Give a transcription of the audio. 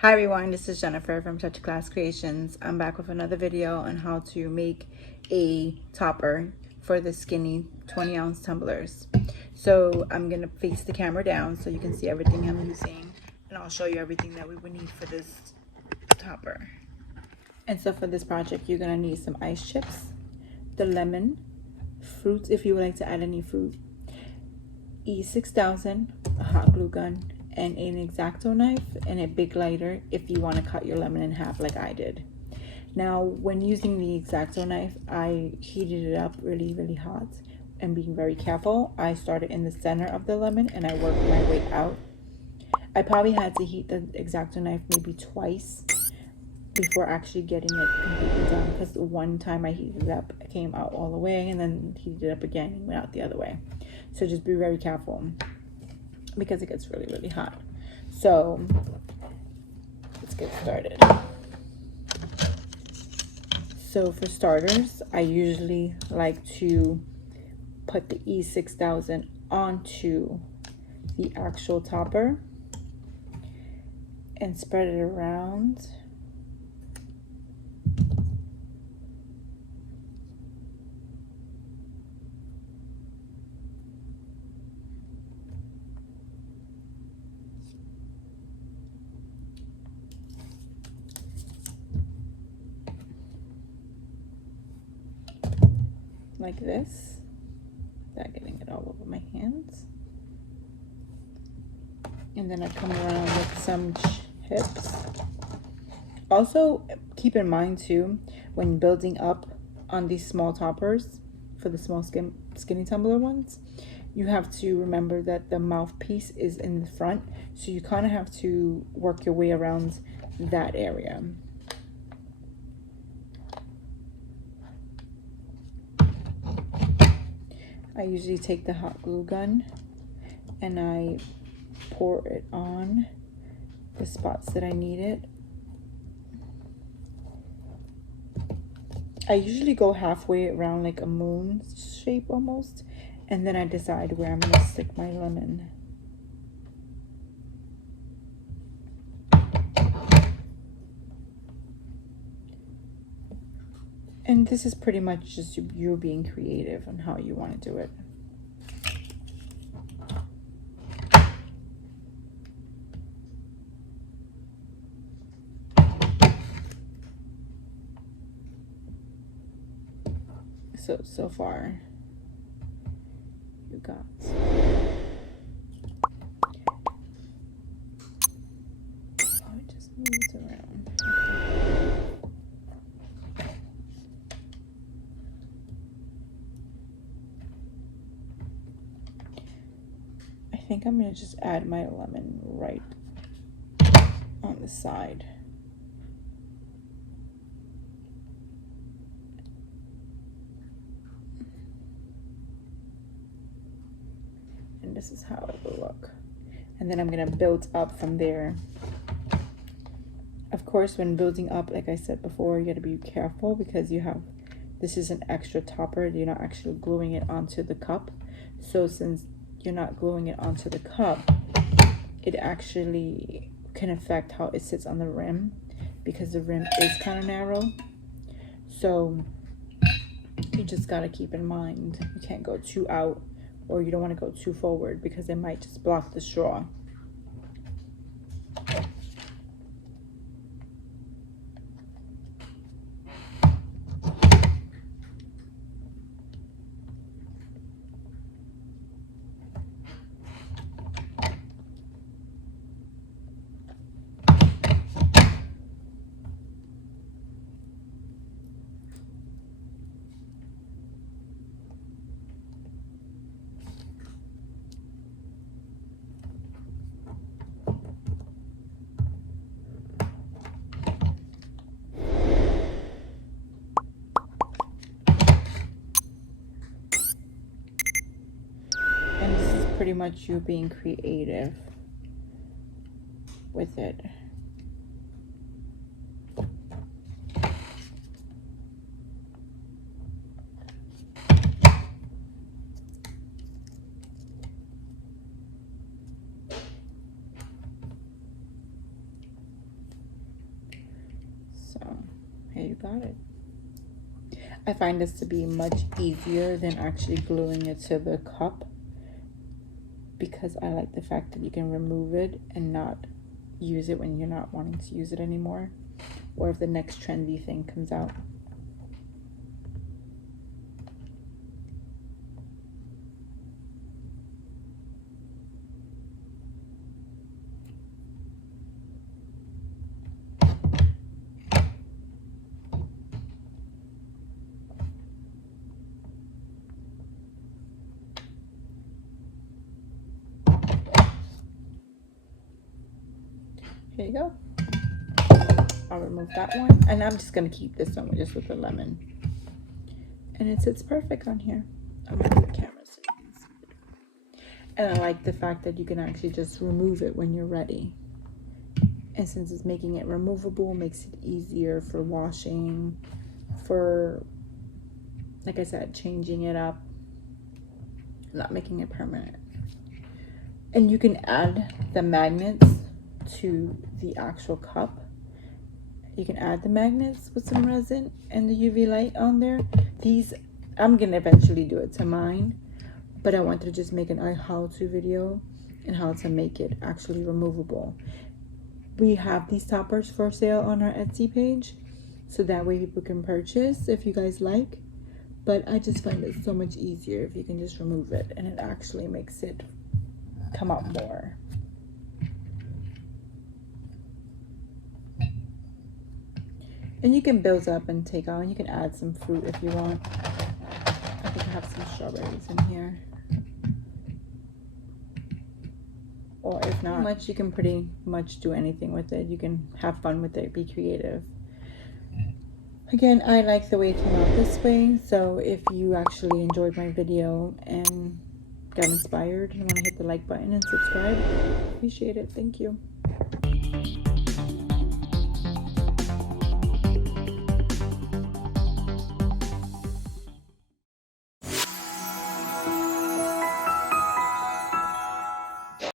Hi everyone, this is Jennifer from Touch Class Creations. I'm back with another video on how to make a topper for the skinny 20-ounce tumblers. So I'm going to face the camera down so you can see everything I'm using, and I'll show you everything that we would need for this topper. And so for this project, you're going to need some ice chips, the lemon, fruits if you would like to add any fruit, E6000, a hot glue gun, and an X-Acto knife and a big lighter if you want to cut your lemon in half like I did. Now when using the X-Acto knife, I heated it up really hot, and being very careful, I started in the center of the lemon and I worked my way out. I probably had to heat the X-Acto knife maybe twice before actually getting it completely done, because one time I heated it up, it came out all the way, and then heated it up again and went out the other way. So just be very careful because it gets really hot. So let's get started. So for starters, I usually like to put the E6000 onto the actual topper and spread it around. Like this, without getting it all over my hands. And then I come around with some chips. Also, keep in mind too, when building up on these small toppers, for the small skinny tumbler ones, you have to remember that the mouthpiece is in the front, so you kind of have to work your way around that area. I usually take the hot glue gun and I pour it on the spots that I need it. I usually go halfway around, like a moon shape almost, and then I decide where I'm gonna stick my lemon. And this is pretty much just you being creative on how you want to do it. So far, you got. Oh, it just moves around. Okay. I think I'm gonna just add my lemon right on the side. And this is how it will look. And then I'm gonna build up from there. Of course, when building up, like I said before, you gotta be careful because this is an extra topper. You're not actually gluing it onto the cup. So since you're not gluing it onto the cup, it actually can affect how it sits on the rim, because the rim is kind of narrow. So you just gotta keep in mind, you can't go too out, or you don't want to go too forward because it might just block the straw. Pretty much you being creative with it. Okay, you got it. I find this to be much easier than actually gluing it to the cup, because I like the fact that you can remove it and not use it when you're not wanting to use it anymore, or if the next trendy thing comes out. Here you go. I'll remove that one, and I'm just gonna keep this one just with the lemon, and it sits perfect on here. I'm gonna do the camera so you can see it. And I like the fact that you can actually just remove it when you're ready, and since it's making it removable, makes it easier for washing, for, like I said, changing it up, not making it permanent. And you can add the magnets to the actual cup. You can add the magnets with some resin and the UV light on there. These, I'm gonna eventually do it to mine, but I wanted to just make an how-to video and how to make it actually removable. We have these toppers for sale on our Etsy page, so that way people can purchase if you guys like. But I just find it so much easier if you can just remove it, and it actually makes it come out more. And you can build up and take out, and you can add some fruit if you want. I think I have some strawberries in here. Or if not much, you can pretty much do anything with it. You can have fun with it, be creative. Again, I like the way it came out this way, so if you actually enjoyed my video and got inspired and want to hit the like button and subscribe, appreciate it. Thank you.